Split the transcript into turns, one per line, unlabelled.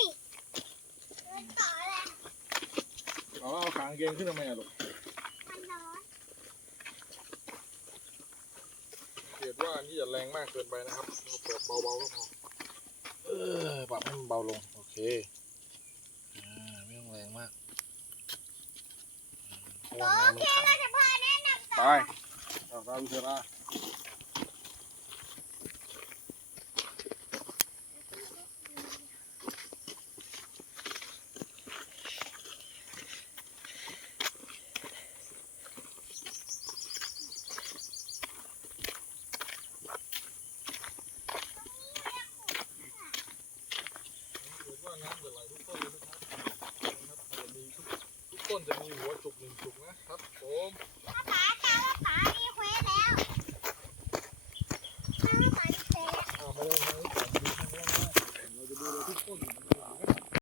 นี่เดินต่อเลย
เอาเอาขางเกงขึ้นทำไมอะลูก
มันร้อน
เกลียดว่าอันนี้อย่าแรงมากเกินไปนะครับเราเปิดเบาๆก็พอเออปรับให้มันเบาลงโอเคอ่าไม่ต้องแรงมากอืมเพราะว่าน้ำมันขัง
เราจะพาแนะนำ
ไปเอาตามวิเศษละเกิ น้ำจะไหลทุกต้นเลยนะครับนะครับจะมีทุกทุกต้นจะมีหัวจุกหนึ่งจุกนะครับผม